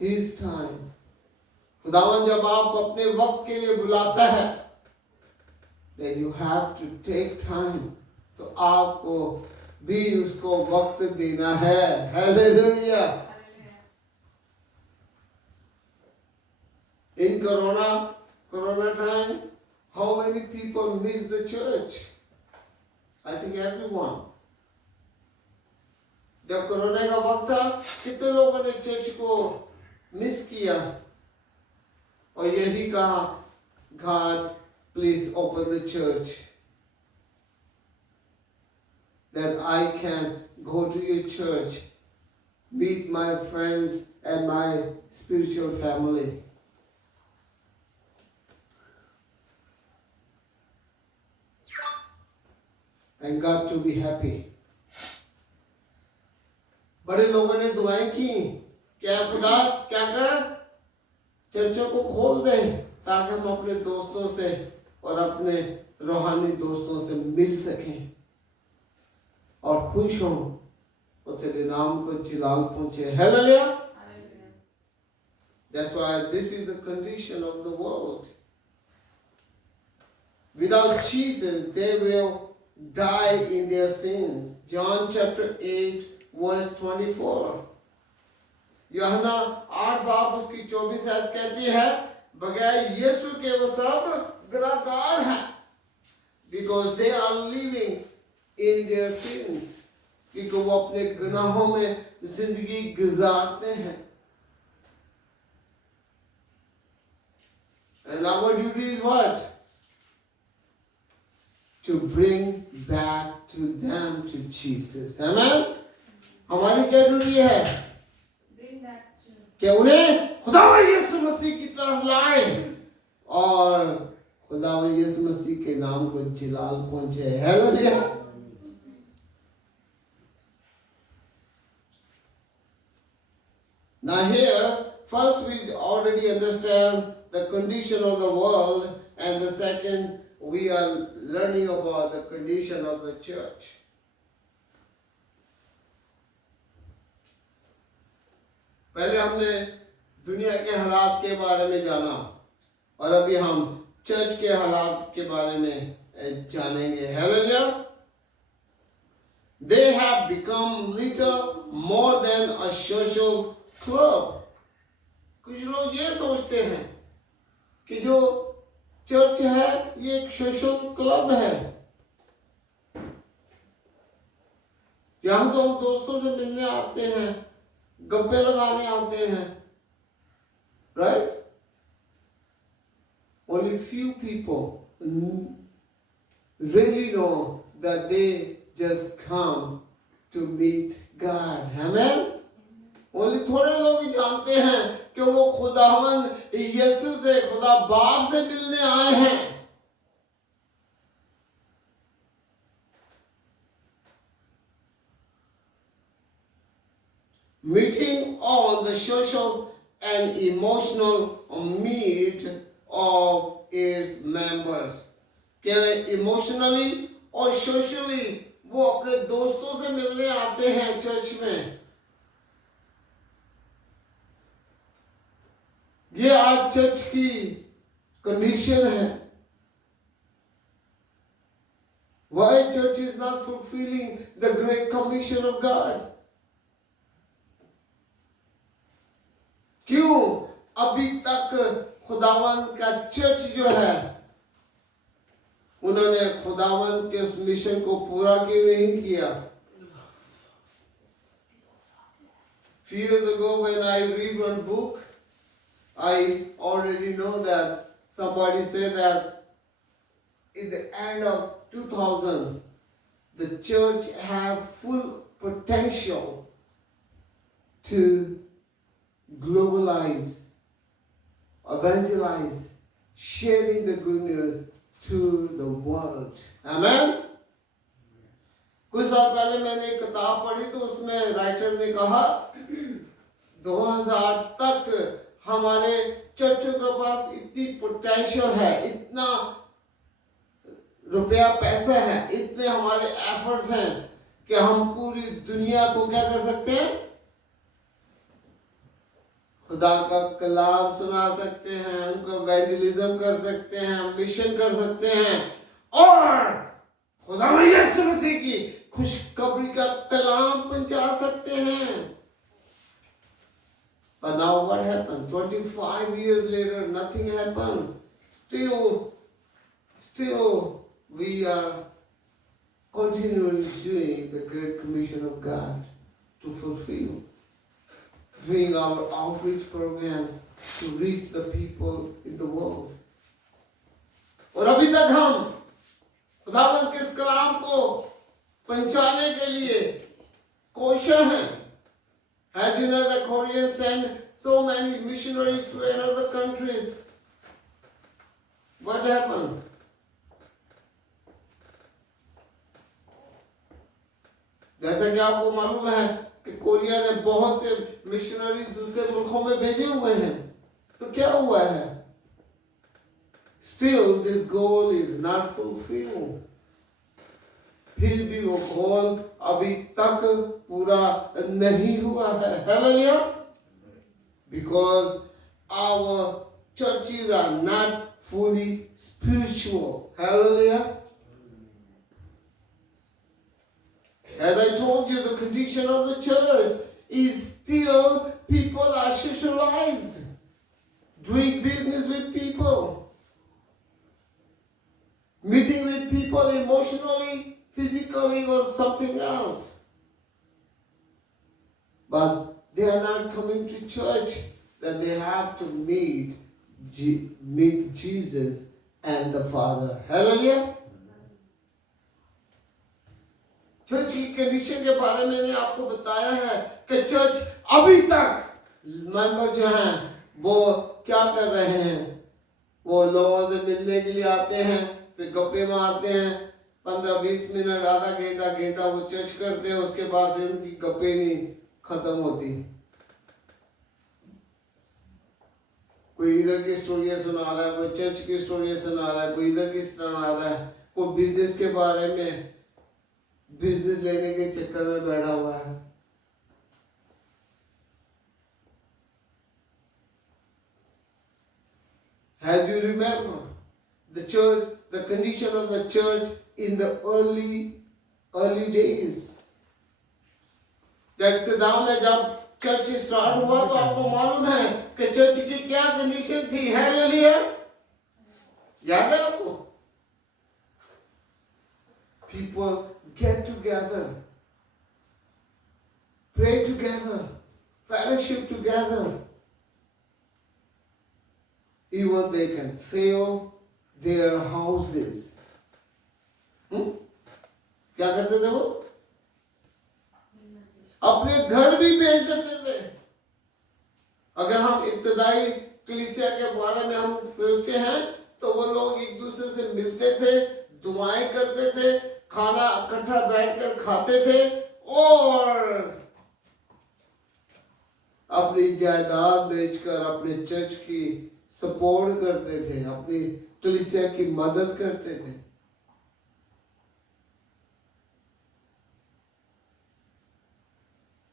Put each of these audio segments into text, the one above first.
His time. खुदावन जब आपको अपने वक्त के लिए बुलाता है, then you have to take time. तो आपको भी उसको वक्त देना है. Hallelujah. In Corona time, how many people miss the church? I think everyone. जब कोरोना का वक्त था, कितने लोगों ने चर्च को मिस किया और यही कहा, God, please open the church that I can go to your church, meet my friends and my spiritual family. And God to be happy. बड़े लोगों ने दुआएं की, क्या खुदा क्या कर चर्चों को खोल दे ताकि हम अपने दोस्तों से और अपने रूहानी दोस्तों से मिल सकें और खुश हों और तेरे नाम को जिलाल पहुंचे. Hallelujah. That's why this is the condition of the world. Without Jesus, they will die in their sins. John chapter 8 verse 24. यूहन्ना 8 बाब उसकी 24 आयत कहती है, बगैर यीशु के वो सब गुनाहगार हैं, because they are living in their sins, क्योंकि वो अपने गुनाहों में जिंदगी गुजारते हैं. And our duty is what? To bring back to them to Jesus. Amen? हमारी क्या ड्यूटी है कि उन्हें खुदावन यीशु मसीह की तरफ लाए और खुदावन यीशु मसीह के नाम को जिलाल पहुंचे. Hallelujah. Now here, first we already understand the condition of the world, and the second we are learning about the condition of the church. पहले हमने दुनिया के हालात के बारे में जाना और अभी हम चर्च के हालात के बारे में जानेंगे. Hallelujah. They have become little more than a social club. कुछ लोग ये सोचते हैं कि जो चर्च है ये एक सोशल क्लब है, यहाँ तो हम दोस्तों से मिलने आते हैं, गप्पे लगाने आते हैं, right? Only few people really know that they just come to meet God. Amen? Only थोड़े लोग ही जानते हैं कि वो खुदावन यीशु से, खुदा बाप से मिलने आए हैं. Meeting on the social and emotional need of its members. कि इमोशनली और सोशली वो अपने दोस्तों से मिलने आते हैं चर्च में. ये आज चर्च की कंडीशन है. Why church is not fulfilling the great commission of God? क्यों अभी तक खुदावन का चर्च जो है उन्होंने खुदावन के उस मिशन को पूरा क्यों नहीं किया? Few years ago when I read one book, I already know that somebody said that in the end of 2000, the church have full potential to globalize, evangelize, sharing the good news to the world. Amen? कुछ साल पहले मैंने एक किताब पढ़ी तो उसमें राइटर ने कहा 2000 तक हमारे चर्चों के पास इतनी पोटेंशियल है, इतना रुपया पैसा है, इतने हमारे एफर्ट्स हैं कि हम पूरी दुनिया को क्या कर सकते हैं? खुदा का कलाम सुना सकते हैं, उनको एवेंजलिज्म कर सकते हैं, मिशन कर सकते हैं और खुदा यीशु मसीह की खुशखबरी का कलाम पहुंचा सकते हैं। But now what happened? 25 years later, nothing happened. Still we are continually doing the Great Commission of God to fulfill. Doing our outreach programs to reach the people in the world. और अभी तक हम खुदावंद के इस कलाम को पहुंचाने के लिए कोशिश हैं। As you know, the Koreans send so many missionaries to other countries. What happened? जैसा कि आपको मालूम है कि कोरिया ने बहुत से मिशनरीज दूसरे मुल्कों में भेजे हुए हैं, तो क्या हुआ है? Still this goal is not fulfilled. फिर भी वो गोल अभी तक पूरा नहीं हुआ है। Hallelujah! Because our churches are not fully spiritual. Hallelujah! As I told you, the condition of the church is still people are socialized, doing business with people, meeting with people emotionally, physically, or something else. But they are not coming to church, that they have to meet Jesus and the Father. Hallelujah! Church की कंडीशन के बारे में मैंने आपको बताया है कि चर्च अभी तक मेंबर जो हैं वो क्या कर रहे हैं? वो लोगों से मिलने के लिए आते हैं, फिर गप्पे मारते हैं, 15-20 मिनट, आधा घंटा वो चर्च करते हैं, उसके बाद फिर उनकी गप्पे नहीं खत्म होती। कोई इधर की स्टोरियाँ सुना रहा है, कोई चर्च की स्टोरियाँ सुना रहा है, कोई इधर की सुना रहा है, कोई बिजनेस के बारे में, बिजनेस लेने के चक्कर में बैठा हुआ है। As you remember, the church, the condition of the church in the early days. जब इब्तिदा में जब चर्च स्टार्ट हुआ तो आपको मालूम है कि चर्च की क्या कंडीशन थी? हालेलुया! याद है आपको? People get together, pray together, fellowship together. Even they can sell their houses. क्या करते थे वो? अपने घर भी बेच देते थे। अगर हम इब्तिदाई कलीसिया के बारे में हम सुनते हैं तो वो लोग एक दूसरे से मिलते थे, दुआएं करते थे, खाना इकट्ठा बैठकर खाते थे और अपनी जायदाद बेचकर अपने चर्च की सपोर्ट करते थे, अपनी कलीसिया की मदद करते थे।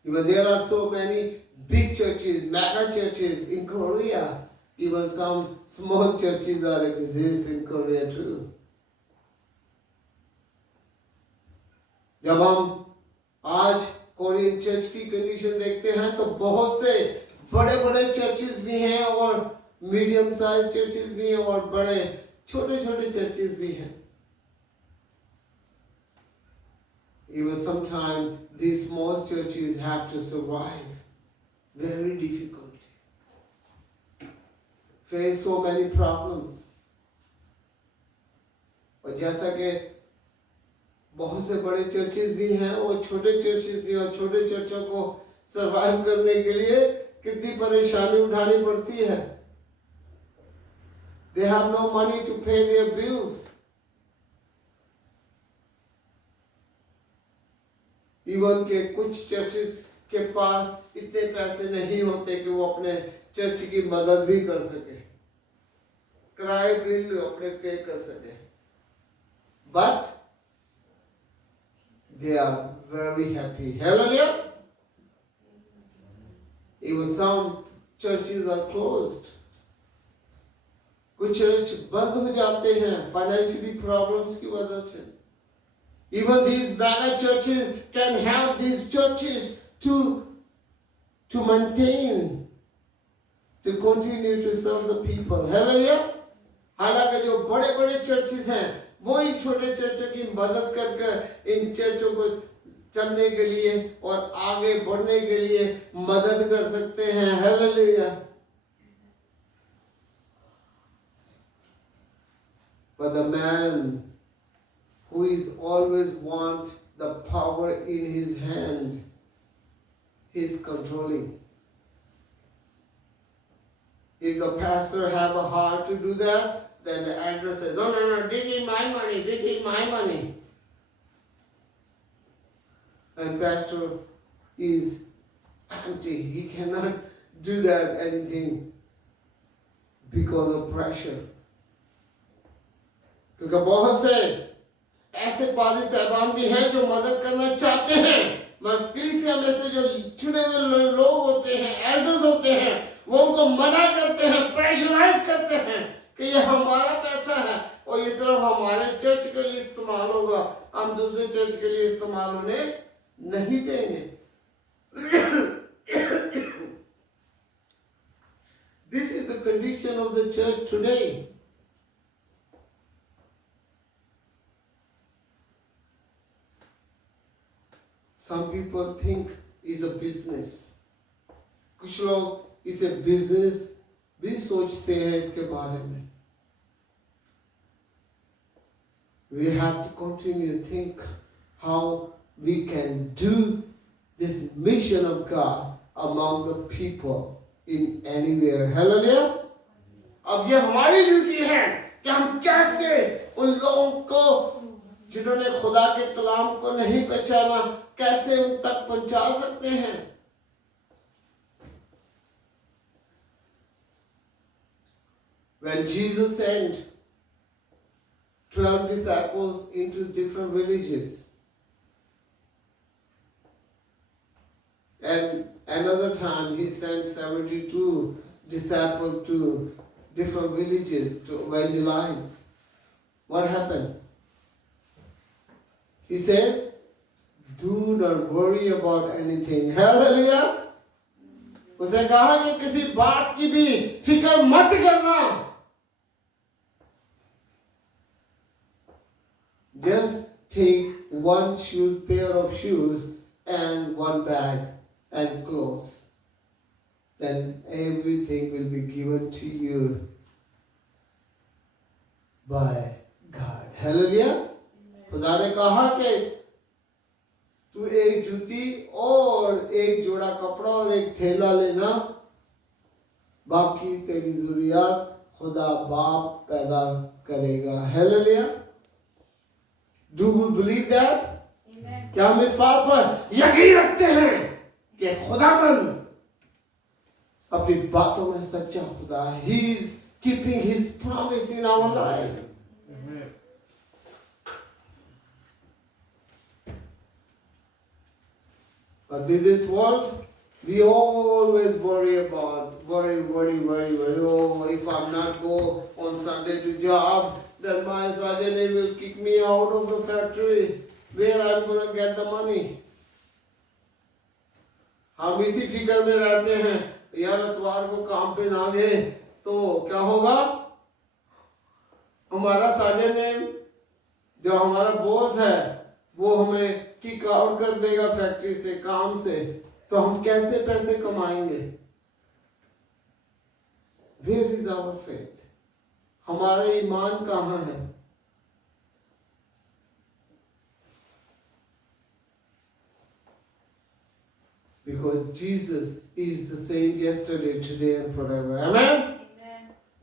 Even there are so many big churches, mega churches in Korea. Even some small churches are exist in Korea too. जब हम आज कोरियन चर्च की कंडीशन देखते हैं तो बहुत से बड़े बड़े चर्चेस भी हैं और मीडियम साइज चर्चेस भी हैं और बड़े छोटे छोटे चर्चेस भी हैं। Even sometimes these small churches have to survive. Very difficult. Face so many problems. और जैसा कि बहुत से बड़े चर्चेस भी हैं और छोटे चर्चेस भी हैं और छोटे चर्चों को सरवाइव करने के लिए कितनी परेशानी उठानी पड़ती है। They have no money to pay their bills. Even के कुछ चर्चेस के पास इतने पैसे नहीं होते कि वो अपने चर्च की मदद भी कर सके, किराए बिल अपने पे कर सके। But they are very happy. Hallelujah! Even some churches are closed. कुछ चर्च बंद हो जाते हैं फाइनेंशियली प्रॉब्लम्स की वजह से. Even these mega churches can help these churches to maintain, to continue to serve the people. Hallelujah. हालांकि जो बड़े बड़े चर्चेस हैं वो इन छोटे चर्चों की मदद करके इन चर्चों को चलने के लिए और आगे बढ़ने के लिए मदद कर सकते हैं. Hallelujah. But the man who is always want the power in his hand, he is controlling. If the pastor have a heart to do that, then the elder says, no, this is my money. And pastor is empty. He cannot do that anything because of pressure. क्योंकि बहुत से ऐसे पादरी साहबान भी हैं जो मदद करना चाहते हैं, मगर कलीसिया में से जो चुने हुए लोग होते हैं, एल्डर्स होते हैं, वो उनको मना करते हैं, प्रेशराइज करते हैं कि ये हमारा पैसा है और ये सिर्फ हमारे चर्च के लिए इस्तेमाल होगा, हम दूसरे चर्च के लिए इस्तेमाल होने नहीं देंगे. This is the condition of the church today. Some people think it's a business. कुछ लोग इसे बिजनेस भी सोचते हैं इसके बारे में. We have to continue to think how we can do this mission of God among the people in anywhere. Hallelujah. अब ये हमारी ड्यूटी है कि हम कैसे उन लोगों को जिन्होंने खुदा के कलाम को नहीं पहचाना कैसे उन तक पहुंचा सकते हैं. When Jesus sent 12 disciples into different villages, and another time he sent 72 disciples to different villages to evangelize, what happened? He says, do not worry about anything. Hallelujah. उसने कहा कि किसी बात की भी फिक्र मत करना. Just take one pair of shoes and one bag and clothes. Then everything will be given to you by God. Hallelujah. खुदा ने कहा कि तू एक जूती और एक जोड़ा कपड़ा और एक थैला लेना, बाकी तेरी जरूरियात खुदा बाप पैदा करेगा. Hallelujah. Do we believe that? Amen. क्या हम इस बात पर यकीन रखते हैं कि खुदाबंद अपनी बातों में सच्चा खुदा है. He is keeping his promise in our life. But in this world, we always worry about, worry. Oh, if I'm not go on Sunday to job, then my sergeant will kick me out of the factory. Where I'm going to get the money? हम इसी फिक्र में रहते हैं, यार इतवार को काम पे ना गए तो क्या होगा? हमारा सर्जेंट जो हमारा बॉस है वो हमें किक आउट कर देगा फैक्ट्री से, काम से, तो हम कैसे पैसे कमाएंगे? Where is our faith? हमारा ईमान कहाँ है? Because Jesus is the same yesterday, today and forever. Amen?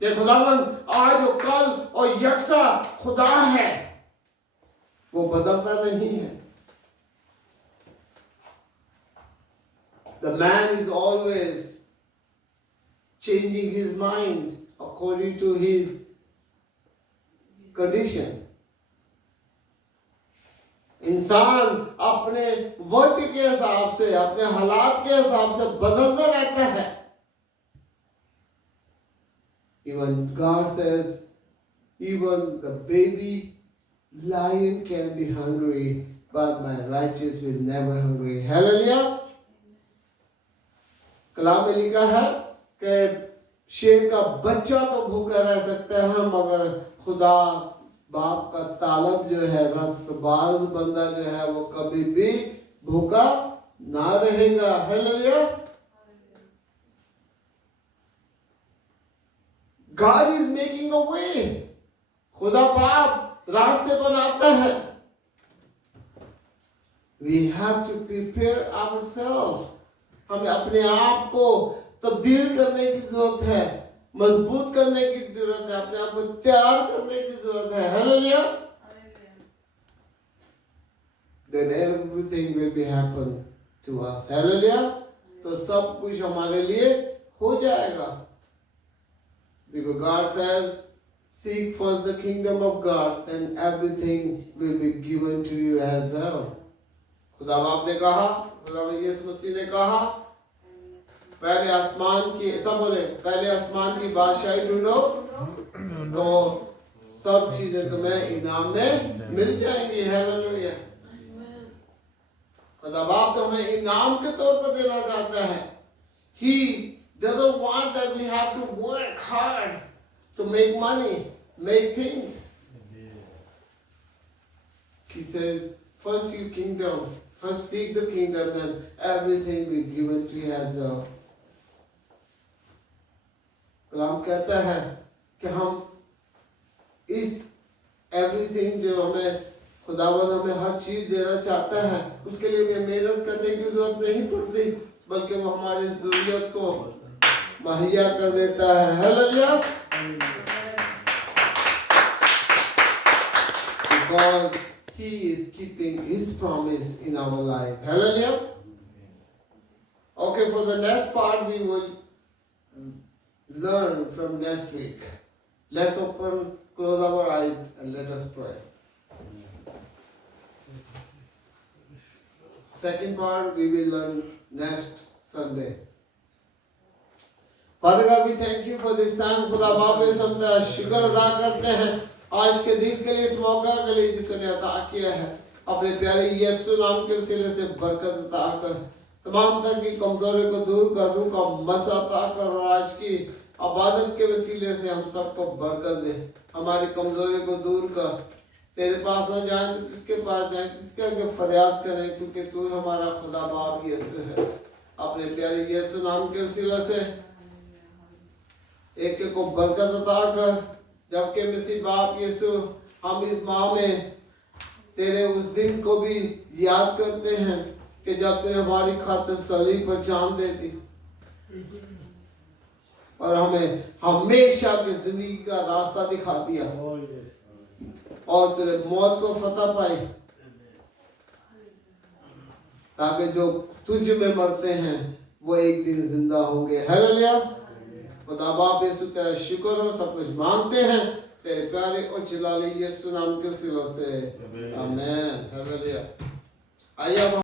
ये खुदावंद आज और कल और यकसा खुदा है, वो बदलता नहीं है. The man is always changing his mind according to his condition. इंसान अपने वक्त के हिसाब से, अपने हालात के हिसाब से बदलता रहता है. Even God says, even the baby lion can be hungry, but my righteous will never hungry. Hallelujah. कलाम में लिखा है कि शेर का बच्चा तो भूखा रह सकता है, मगर खुदा बाप का तालब जो है, रस्तबाज बंदा जो है, वो कभी भी भूखा ना रहेगा. Hallelujah. God is making a way. खुदा बाप रास्ते बनाता है. We have to prepare ourselves. हमें अपने आप को तब्दील करने की जरूरत है, मजबूत करने की जरूरत है, अपने आप को तैयार करने की जरूरत है. Hallelujah. Then everything will be happen to us. Hallelujah. तो सब कुछ हमारे लिए हो जाएगा. Because God says, seek first the kingdom of God, and everything will be given to you as well. खुदा बाप ने कहा, खुदा यीशु मसीह ने कहा, पहले आसमान की, सब बोले, पहले आसमान की बादशाही ढूंढो तो सब चीजें तुम्हें इनाम में मिल जाएंगी. हालेलुया. खुदा बाप तो हमें इनाम के तौर पर देना चाहता है. He doesn't want that we have to work hard to make money, make things. He says, first your kingdom, first seek the kingdom, then everything will be given to you as well. कलाम कहता है कि हम इस everything जो हमें खुदावंद हमें हर चीज देना चाहता है, उसके लिए हमें मेहनत करने की जरूरत नहीं पड़ती, बल्कि वो हमारी जरूरत को मुहैया कर देता है. Hallelujah. Because He is keeping His promise in our life. Hallelujah. Okay, for the next part we will learn from next week. Let's close our eyes and let us pray. Second part we will learn next Sunday. Father God, we thank you for this time. खुदा बाप हम तेरा शुक्र अदा करते हैं आज के दिन के लिए, इस मौका के लिए जो तूने अता किया है. अपने प्यारे यीशु नाम के वसीले से बरकत अता कर, तमाम तरह की कमजोरी को दूर कर, रूह का मसा अता कर, और आज की इबादत के वसीले से हम सबको बरकत दे. हमारी कमजोरी को दूर कर. तेरे पास न जाए तो किसके पास जाए, किसके आगे फरियाद करें, क्योंकि तू हमारा खुदा बाप यीशु है. अपने प्यारे यीशु नाम के वसीले से एक एक को बरकत अता कर. जबकि मसीह बाप यीशु हम इस माह में तेरे उस दिन को भी याद करते हैं कि जब तूने हमारी खातिर सलीब पर जान दे दी और हमें हमेशा की जिंदगी का रास्ता दिखा दिया, और तेरे मौत को फतह पाई, ताकि जो तुझ में मरते हैं वो एक दिन जिंदा होंगे. हालेलुया. खुदा बाप यीशु तेरा शुक्र हो, सब कुछ मांगते हैं तेरे प्यारे और जलाली यीशु नाम के वसीले से. आमीन. हालेलुया. आइए